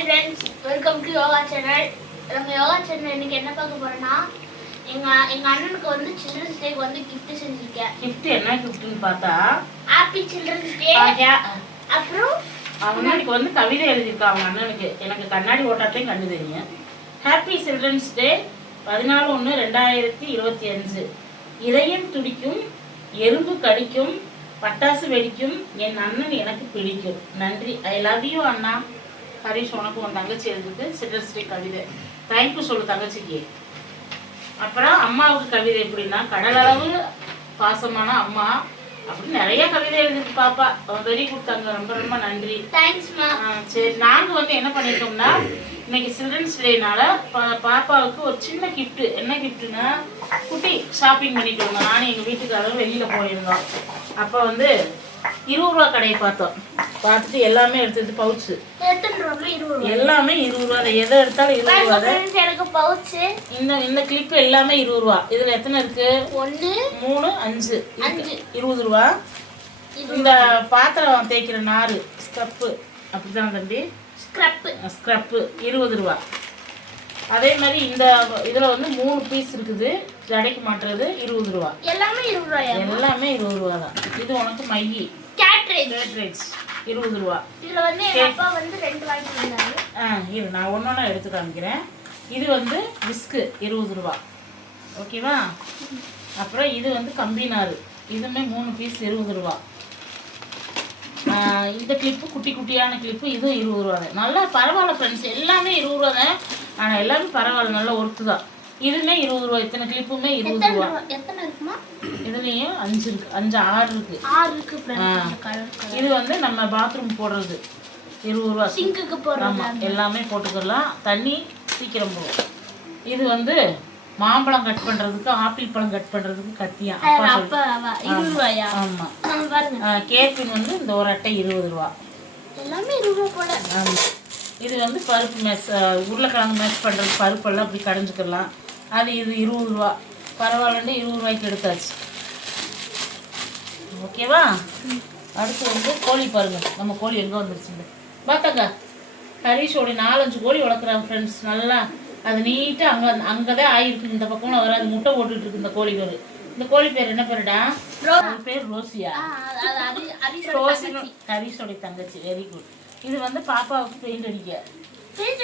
Hi friends welcome to yoga channel நம்ம yoga channel இன்னைக்கு என்ன பார்க்க போறோம்னா எங்க எங்க அண்ணனுக்கு வந்து சில்ட்ரன்ஸ் டேக்கு வந்து gift செஞ்சிருக்கேன். Gift என்ன கிஃப்ட்னு பார்த்தா ஹாப்பி சில்ட்ரன்ஸ் டே அப்புறம்? அவனுக்கு வந்து கவிதை எழுதியிருக்கா அவங்க அண்ணனுக்கு. எனக்கு கண்ணாடி ஓட்டாத்தையும் கண்டு தெரியும். ஹாப்பி சில்ட்ரன்ஸ் டே பதினாலு ஒன்று ரெண்டாயிரத்தி இருபத்தி அஞ்சு. இதயம் துடிக்கும் எறும்பு கடிக்கும் பட்டாசு வெடிக்கும் என் அண்ணன் எனக்கு பிடிக்கும். நன்றி. ஐ லவ் யூ அண்ணா. ஹரிஷ் உனக்கு உன் தங்கச்சி எழுதுக்கு சில்ட்ரன்ஸ் டே கவிதை. தேங்க்யூ சொல்லு தங்கச்சிக்கு. அப்புறம் அம்மாவுக்கு கவிதை எப்படின்னா கடலளவு பாசமான அம்மா அப்படின்னு நிறைய கவிதை எழுதிருக்கு பாப்பா. வெரி கொடுத்தாங்க. ரொம்ப ரொம்ப நன்றி. தேங்க்ஸ்மா சரி நாங்கள் வந்து என்ன பண்ணிட்டோம்னா இன்னைக்கு சில்ட்ரன்ஸ் டேனால பாப்பாவுக்கு ஒரு சின்ன gift. என்ன கிஃப்ட்னா குட்டி ஷாப்பிங் பண்ணிட்டு வந்தோம். நானும் எங்கள் வீட்டுக்காரரும் வெளியில் போயிருந்தோம். அப்போ வந்து இருபது ரூபா கடையை பார்த்தோம். பார்த்துட்டு எல்லாமே எடுத்தது பவுச்சு. ரூபா ரூபா எல்லாமே இருபது ரூபா. எதை எடுத்தாலும் இருபது ரூபா எனக்கு பவுச்சு. இந்த இந்த கிளிப் எல்லாமே இருபது ரூபா இதுல எத்தனை இருக்கு? ஒன்று மூணு அஞ்சு. இருபது. ரூபா இந்த பாத்திரம் தேய்க்கிற நாறு ஸ்க்ரப்பு அப்படிதான் தம்பி? ஸ்க்ரப்பு ஸ்க்ரப்பு இருபது ரூபா அதே மாதிரி இந்த இதுல வந்து மூணு பீஸ் இருக்குது. ஜடைக்கு மாட்டுறது இருபது ரூபா எல்லாமே இருபது ரூபாயா எல்லாமே இருபது ரூபா தான். இது உனக்கு மையி. கேட்ரேஜ் ரைட்ஸ் இருபது ரூபா. இதுல வந்து எங்க அப்பா வந்து ரெண்டு வந்தாரு ஆ இரு நான் ஒன்றொன்னா எடுத்து காமிக்கிறேன். இது வந்து விஸ்கு இருபது ரூபா. ஓகேவா? அப்புறம் இது வந்து கம்பி நாறு. இதுவுமே மூணு பீஸ் இருபது ரூபா. இந்த கிளிப்பு குட்டி குட்டியான கிளிப்பு இதுவும் இருபது ரூபா தான். நல்லா பரவாயில்ல ஃப்ரெண்ட்ஸ் எல்லாமே இருபது ரூபா தான். ஆனால் எல்லாமே பரவாயில்ல. நல்ல ஒர்த்து தான். இதுவுமே இருபது ரூபா. இத்தனை கிளிப்புமே இருபது ரூபா. எத்தனை இருக்குமா? இதுலேயும் அஞ்சு இருக்கு. அஞ்சு ஆறு இருக்கு. ஆறு இருக்கு இது வந்து நம்ம பாத்ரூம் போடுறது. இருபது ரூபா. சிங்குக்கு போடுறது ஆமா. எல்லாமே போட்டுக்கலாம் தண்ணி சீக்கிரம் போகும். இது வந்து மாம்பழம் கட் பண்றதுக்கு ஆப்பிள் பழம் கட் பண்றதுக்கு கத்தியா? ஆமா. கேப்பின் வந்து இந்த ஒரு அட்டை இருபது ரூபா. எல்லாமே இருபது ரூபா போல. ஆமா. இது வந்து பருப்பு மெஸ் உருளைக்கிழங்கு மெஸ் பண்றது பருப்பெல்லாம் அப்படி கடைஞ்சிக்கலாம். அது இது இருபது ரூபா. பரவாயில்லன்னு இருபது ரூபாய்க்கு எடுத்தாச்சு. ஓகேவா? அடுத்து வந்து கோழி பாருங்க. நம்ம கோழி எங்கே வந்துருச்சுங்க பார்த்தாங்க ஹரிஷோடைய நாலஞ்சு கோழி வளர்க்குறாங்க ஃப்ரெண்ட்ஸ் நல்லா அது நீட்டாக அங்கே அங்கே தான் ஆயிருக்கு. இந்த பக்கம்லாம் வராது. முட்டை போட்டுட்டு இருக்கு இந்த கோழி பேர். இந்த கோழி பேர் என்ன பேருடா? பேர் ரோசியா. ரோசினு ஹரிஷோடைய தங்கச்சி. வெரி குட் இது வந்து பாப்பாவுக்கு பெயிண்ட் அடிக்க.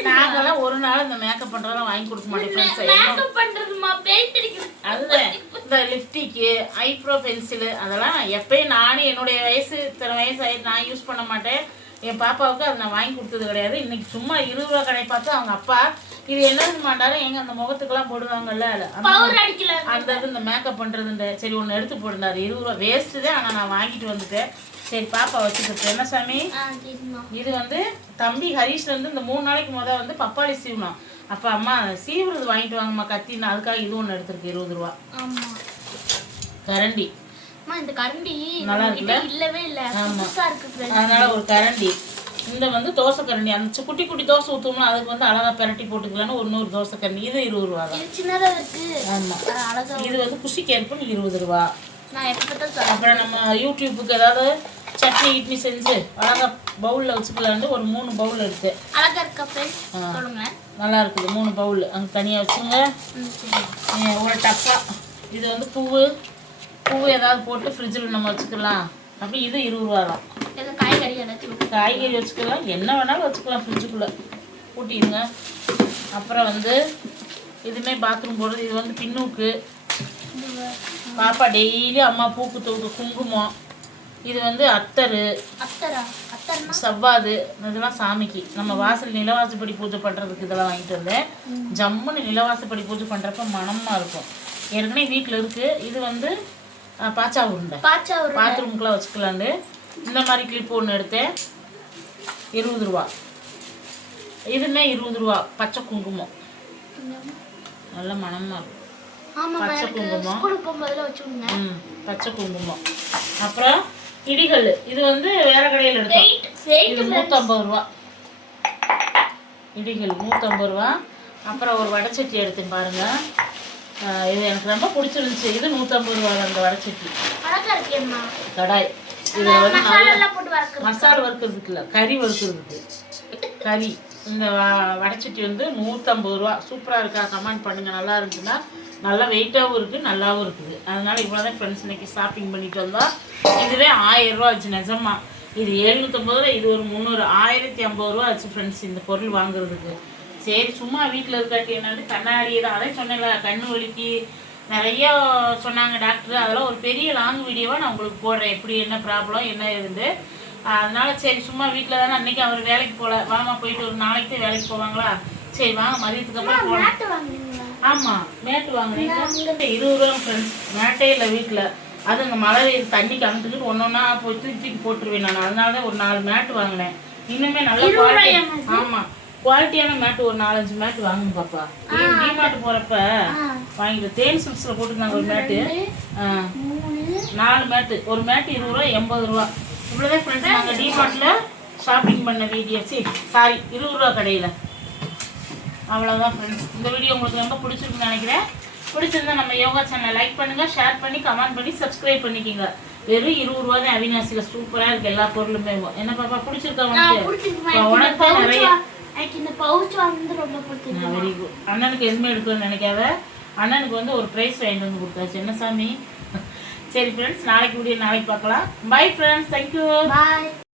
நாங்கெல்லாம் ஒரு நாள் இந்த மேக்கப் பண்ணுறதெல்லாம் வாங்கி கொடுக்க மாட்டேன் ஃப்ரெண்ட்ஸ் makeup பண்றதுமா? பெயிண்ட் அடிக்கிறது. அதுதான். இந்த லிப்டிக்கு ஐப்ரோ பென்சிலு அதெல்லாம் எப்பயும் நானும் என்னுடைய வயசு இத்தனை வயசு ஆயிடுச்சு நான் யூஸ் பண்ண மாட்டேன். என் பாப்பாவுக்கு அதை நான் வாங்கி கொடுத்தது கிடையாது. இன்னைக்கு சும்மா இருபது ரூபா கடை பார்த்து அவங்க அப்பா இது என்னது மாட்டாரு எங்க அந்த முகத்துக்கெல்லாம் போடுவாங்கல்ல அந்த இது இந்த மேக்கப் பண்ணுறதுன்ற சரி ஒன்று எடுத்து போட்டிருந்தாரு இருபது ரூபா வேஸ்ட்டு தான் ஆனால் நான் வாங்கிட்டு வந்துட்டேன். சரி பாப்பா வச்சுக்கிட்டு என்ன சாமி? இது வந்து தம்பி ஹரிஷ் வந்து இந்த மூணு நாளைக்கு முத வந்து பப்பாளி சீவனம் அப்போ அம்மா சீவுறது வாங்கிட்டு வாங்கம்மா கத்தின்னு அதுக்காக இது ஒன்று எடுத்திருக்கு இருபது ரூபா. கரண்டி. அம்மா இந்த கரண்டி நல்லா கிட்ட இல்லவே இல்ல. அதனால ஒரு கரண்டி. இந்த வந்து தோசை கரண்டி. அந்த குட்டி குட்டி தோசை ஊற்றுவோம்னா அதுக்கு வந்து அழகா பிரட்டி போட்டுக்கலாம்னு ஒரு நூறு தோசை கரண்டி. இது இருபது ரூபா ஆமாம் இது வந்து குஷிக்கு ஏற்பு இருபது ரூபா. அப்புறம் நம்ம யூடியூப்புக்கு ஏதாவது சட்னி இட்னி செஞ்சு அழகா பவுலில் வச்சுக்கலான்ட்டு ஒரு மூணு பவுல் இருக்கு. அழகா இருக்கா ஃப்ரெண்ட்ஸ் நல்லா இருக்குது மூணு பவுல் அங்கே தனியாக வச்சுங்க. ஒரு டப்பா. இது வந்து பூவு. பூவு ஏதாவது போட்டு ஃப்ரிட்ஜில் நம்ம வச்சுக்கலாம். அப்படி இது இருபது ரூபா தான். காய்கறி காய்கறி வச்சுக்கலாம். என்ன வேணாலும் வச்சுக்கலாம் ஃப்ரிட்ஜுக்குள்ளே கூட்டிடுங்க. அப்புறம் வந்து இதுவுமே பாத்ரூம் போடுறது. இது வந்து பின்னூக்கு. பாப்பா டெய்லி அம்மா பூக்கு தூக்கு குங்குமம். இது வந்து அத்தரு. சவ்வாது. இதெல்லாம் சாமிக்கு. நம்ம வாசல் நிலவாசப்படி பூஜை பண்ணுறதுக்கு இதெல்லாம் வாங்கிட்டு வந்தேன். ஜம்முன்னு நிலவாசப்படி பூஜை பண்ணுறப்ப மனமாக இருக்கும். ஏற்கனவே வீட்டில் இருக்குது இது வந்து பாச்சா உருண்டை. பாத்ரூமுக்குலாம் வச்சுக்கலான்னு. இந்த மாதிரி கிளிப் ஒன்று எடுத்தேன். இருபது ரூபா. இதுமே இருபது ரூபா. பச்சை குங்குமம். நல்ல மணமாக இருக்கும். பச்சை குங்குமம். பச்சை குங்குமம். அப்புறம் இடிகள் இது வந்து வேற கடையில் எடுத்தோம். இது நூற்றம்பது ரூபா. இடிகள் நூற்றம்பது ரூபா. அப்புறம் ஒரு வடைச்சட்டி எடுத்தேன் பாருங்க. இது எனக்கு ரொம்ப பிடிச்சிருந்துச்சு. இது நூற்றம்பது ரூபா அந்த வடைச்சட்டி கடாய். இதில் வந்து மசாலா வறுக்கிறது இல்லை கறி வறுக்கிறதுக்கு. கறி. இந்த வடைச்சட்டி வந்து நூற்றம்பது ரூபா. சூப்பராக இருக்கா? கமெண்ட் பண்ணுங்கள் நல்லா இருக்குன்னா நல்லா வெயிட்டாகவும் இருக்குது நல்லாவும் இருக்குது. அதனால இவ்வளோ தான் ஃப்ரெண்ட்ஸ் இன்னைக்கு ஷாப்பிங் பண்ணிட்டு வந்தோம் இதுவே ஆயிரம் ரூபா ஆச்சு நிஜமா. இது எழுநூற்றம்பது ரூபா இது ஒரு முந்நூறு. ஆயிரத்தி ஐம்பது ரூபா ஆச்சு ஃப்ரெண்ட்ஸ் இந்த பொருள் வாங்குறதுக்கு. சரி சும்மா வீட்டில் இருக்காட்டி என்னது? கண்ணாடி தான். அதே சொன்னேன்ல கண்ணு வலிக்கு. நிறைய சொன்னாங்க டாக்டர் அதெல்லாம் ஒரு பெரிய லாங் வீடியோவாக நான் உங்களுக்கு போடுறேன். எப்படி என்ன ப்ராப்ளம் என்ன இருந்து அதனால சரி சும்மா வீட்டில் தானே. அன்னைக்கு அவர் வேலைக்கு போகல வாமா போயிட்டு ஒரு நாளைக்கு வேலைக்கு போவாங்களா? சரி வாங்க மதியத்துக்கு அப்புறம் போகலாம் ஆமாம் மேட்டு வாங்கினீங்க இருபது ரூபா ஃப்ரெண்ட்ஸ் மேட்டே இல்லை வீட்டில். அது அந்த மழை பெய்யுது தண்ணி கலந்துக்கிட்டு ஒன்று ஒன்றா போய் தூக்கி போட்டுருவேன் நான். அதனால தான் ஒரு நாலு மேட்டு வாங்கினேன். இன்னுமே நல்ல குவாலிட்டி ஆமாம் குவாலிட்டியான மேட்டு ஒரு நாலஞ்சு மேட்டு வாங்கணும் பாப்பா. டிமார்ட் போகிறப்ப. வாங்கிட்டு தேன் சில்க்ஸில் போட்டுருந்தாங்க ஒரு மேட்டு. நாலு மேட்டு. ஒரு மேட்டு இருபது ரூபா எண்பது ரூபா. இவ்வளோதான் ஃப்ரெண்ட்ஸ் நாங்கள் டிமார்ட்டில் ஷாப்பிங் பண்ண வீடியோ. சரி சாரி இருபது ரூபா கடையில். அவ்வளோதான் ஃப்ரெண்ட்ஸ் இந்த வீடியோ உங்களுக்கு ரொம்ப பிடிச்சிருக்குன்னு நினைக்கிறேன். பிடிச்சிருந்தா நம்ம யோகா சேனலை லைக் பண்ணுங்கள் ஷேர் பண்ணி கமெண்ட் பண்ணி சப்ஸ்கிரைப் பண்ணிக்கிங்க. வெறும் இருபது ரூபா தான் அவினாசியில் சூப்பராக இருக்குது எல்லா பொருளுமே. என்ன பாப்பா பிடிச்சிருக்கா உனக்கு? பிடிச்சிருக்கு இப்போ உனக்கு தான் நிறைய. எனக்கு இந்த பவுச் வந்து ரொம்ப பிடிச்சிருக்கு. வெரி குட் அண்ணனுக்கு எதுவுமே எடுக்கணும்னு நினைக்காத. அண்ணனுக்கு வந்து ஒரு ப்ரைஸ் வாங்கிட்டு வந்து கொடுத்தாச்சு. என்ன சாமி? சரி ஃப்ரெண்ட்ஸ் நாளைக்கு வீடியோ நாளைக்கு பார்க்கலாம். Bye friends thank you bye